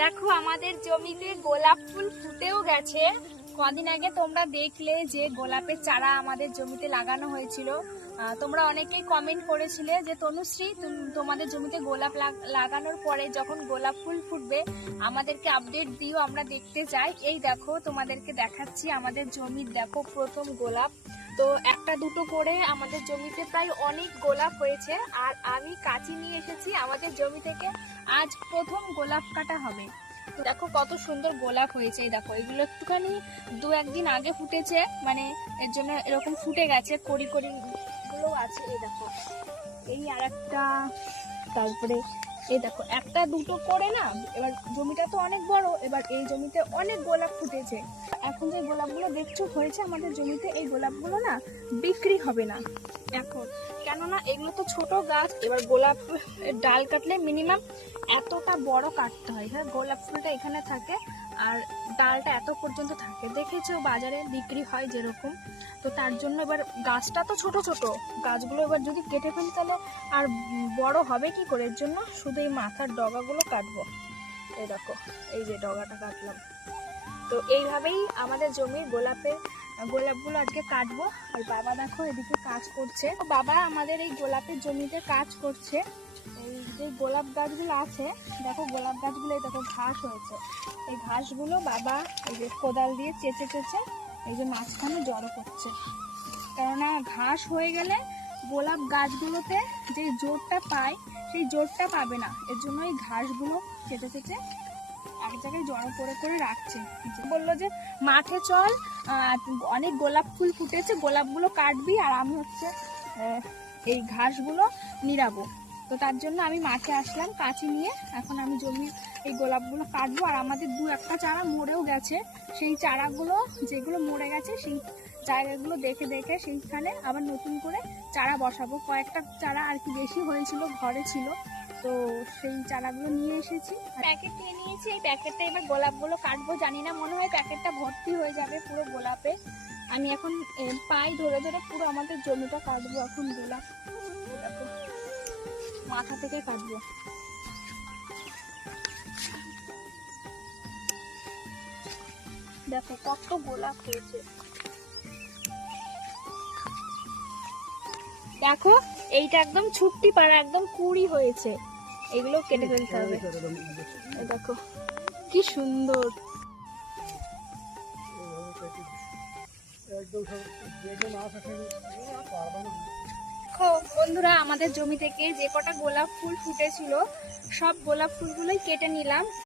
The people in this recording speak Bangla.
দেখো আমাদের জমিতে গোলাপ ফুল ফুটেও গেছে। কদিন আগে তোমরা দেখলে যে গোলাপের চারা আমাদের জমিতে লাগানো হয়েছিল। তোমরা অনেকেই কমেন্ট করেছিলে যে তনুশ্রী তোমাদের জমিতে গোলাপ লাগানোর পরে যখন গোলাপ ফুল ফুটবে আমাদেরকে আপডেট দিও, আমরা দেখতে চাই। এই দেখো তোমাদেরকে দেখাচ্ছি আমাদের জমির দেখো প্রথম গোলাপ। তো একটা দুটো করে আমাদের জমিতে প্রায় অনেক গোলাপ হয়েছে। আর আমি কাঁচি নিয়ে এসেছি আমাদের জমি থেকে, আজ প্রথম গোলাপ কাটা হবে। তো দেখো কত সুন্দর গোলাপ হয়েছে। এই দেখো এগুলো একটুখানি দু একদিন আগে ফুটেছে, মানে এর জন্য এরকম ফুটে গেছে, কড়ি কড়ি গুলো আছে। এই দেখো এই আর একটা, তারপরে এই দেখো একটা দুটো করে না। এবার জমিটা তো অনেক বড়, এবার এই জমিতে অনেক গোলাপ ফুটেছে। এখন যে গোলাপগুলো দেখছো হয়েছে আমাদের জমিতে, এই গোলাপগুলো না বিক্রি হবে না এখন, কেননা এগুলো তো ছোট গাছ। এবার গোলাপ ডাল কাটলে মিনিমাম এতটা বড় কাটতে হয়। হ্যাঁ, গোলাপ ফুলটা এখানে থাকে আর ডালটা এত পর্যন্ত থাকে, দেখেছো বাজারে বিক্রি হয় যেরকম। তো তার জন্য এবার গাছটা তো ছোট ছোট গাছগুলো, এবার যদি কেটে ফেলি তাহলে আর বড় হবে কি করে। এর জন্য শুধু এই মাথার ডগাগুলো কাটবো। এই দেখো এই যে ডগাটা কাটলাম। তো এইভাবেই আমাদের জমির গোলাপগুলো আজকে কাটবো। আর বাবা দেখো এদিকে কাজ করছে। বাবা আমাদের এই গোলাপের জমিতে কাজ করছে। এই যে গোলাপ গাছগুলো আছে দেখো, গোলাপ গাছগুলো এই দেখো ঘাস হয়েছে। এই ঘাসগুলো বাবা এই যে কোদাল দিয়ে চেঁচে চেঁচে এই যে মাঝখানে জড়ো করছে। কেননা ঘাস হয়ে গেলে গোলাপ গাছগুলোতে যে জোরটা পায় সেই জোরটা পাবে না। এর জন্য এই ঘাসগুলো চেঁচে চেঁচে এক জায়গায় জড়ো করে করে রাখছে। বললো যে মাঠে চল, অনেক গোলাপ ফুল ফুটেছে, গোলাপগুলো কাটবি আর আমি হচ্ছে এই ঘাসগুলো নিড়াবো। তো তার জন্য আমি মাঠে আসলাম কাঁচি নিয়ে। এখন আমি জমির এই গোলাপগুলো কাটবো। আর আমাদের দু একটা চারা মরেও গেছে, সেই চারাগুলো যেগুলো মরে গেছে সেই জায়গাগুলো দেখে দেখে সেইখানে আবার নতুন করে চারা বসাবো। কয়েকটা চারা আর কি বেশি হয়েছিল, ঘরে ছিল, তো সেই চারাগুলো নিয়ে এসেছি। প্যাকেট কিনে নিয়েছি, এই প্যাকেটটা এবার গোলাপগুলো কাটবো। জানি না, মনে হয় প্যাকেটটা ভর্তি হয়ে যাবে পুরো গোলাপে। আমি এখন পাই ধরে ধরে পুরো আমাদের জমিটা কাটবো এখন গোলাপ। দেখো মাথা থেকে কাটবো। দেখো কত গোলাপ হয়েছে। দেখো এইটা একদম ছুট্টি পাড়া, একদম কুড়ি হয়েছে। এগুলো কেটে ফেলতে হবে। দেখো কি সুন্দর। বন্ধুরা আমাদের জমি থেকে যে কটা গোলাপ ফুল ফুটেছিল সব গোলাপ ফুলগুলোই কেটে নিলাম।